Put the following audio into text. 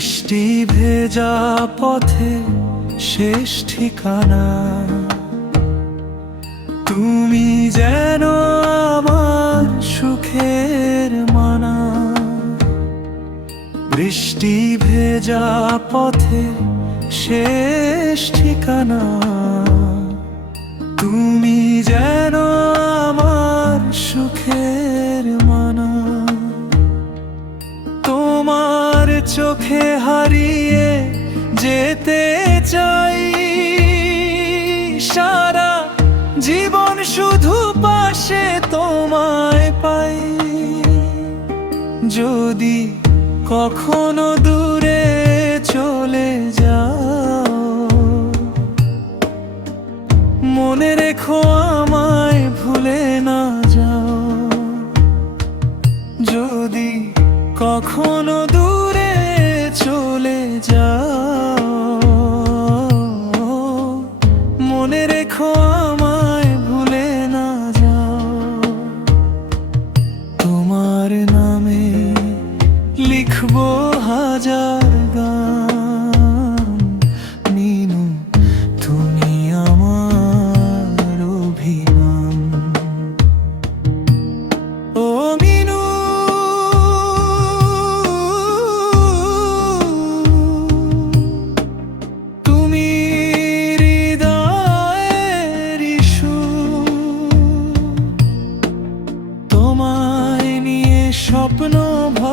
বৃষ্টি ভেজা পথে শেষ ঠিকানা, তুমি যেন আমার সুখের মানা। বৃষ্টি ভেজা পথে শেষ ঠিকানা, তুমি যেন আমার সুখের মানা। তোমার চোখে হারিয়ে যেতে চাই, সারা জীবন শুধু পাশে তোমায় পাই। যদি কখনো দূরে চলে যাও, মনে রেখো আমায় ভুলে না যাও। যদি কখনো দূরে চলে যাও, মনে রেখো আমায় ভুলে না যাও। তোমার নামে লিখবো হাজার